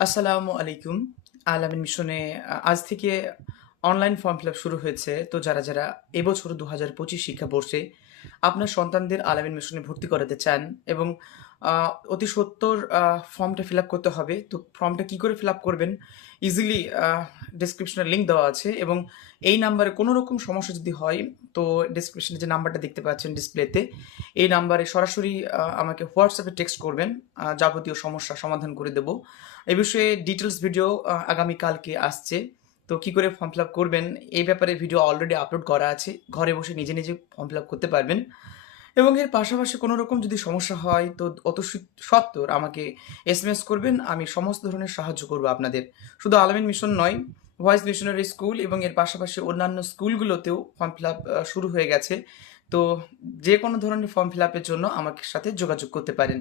আসসালামু আলাইকুম। আল-আমিন মিশনে আজ থেকে অনলাইন ফর্ম ফিল আপ শুরু হয়েছে। তো যারা এবছর ২০২৫ শিক্ষাবর্ষে আপনার সন্তানদের আল-আমিন মিশনে ভর্তি করাতে চান এবং আ অতি সত্বর ফর্মটা ফিল আপ করতে হবে। তো ফর্মটা কি করে ফিল আপ করবেন? ইজিলি ডেসক্রিপশনে লিংক দেওয়া আছে এবং এই নাম্বারে কোনো রকম সমস্যা যদি হয়, তো ডেসক্রিপশনে যে নাম্বারটা দেখতে পাচ্ছেন ডিসপ্লেতে, এই নাম্বারে সরাসরি আমাকে হোয়াটসঅ্যাপে টেক্সট করবেন। যাবতীয় সমস্যার সমাধান করে দেব। এ বিষয়ে ডিটেলস ভিডিও আগামীকালকে আসছে। তো কি করে ফর্ম ফিল আপ করবেন এই ব্যাপারে ভিডিও অলরেডি আপলোড করা আছে। ঘরে বসে নিজে নিজে ফর্ম ফিল আপ করতে পারবেন এবং এর পাশাপাশি কোনো রকম যদি সমস্যা হয় তো অতি সত্বর আমাকে এসএমএস করবেন। আমি সমস্ত ধরনের সাহায্য করব আপনাদের। শুধু আল-আমিন মিশন নয়, ভয়েস মিশনারি স্কুল এবং এর পাশাপাশি অন্যান্য স্কুলগুলোতেও ফর্ম ফিল আপ শুরু হয়ে গেছে। তো যে কোনো ধরনের ফর্ম ফিল আপের জন্য আমার সাথে যোগাযোগ করতে পারেন।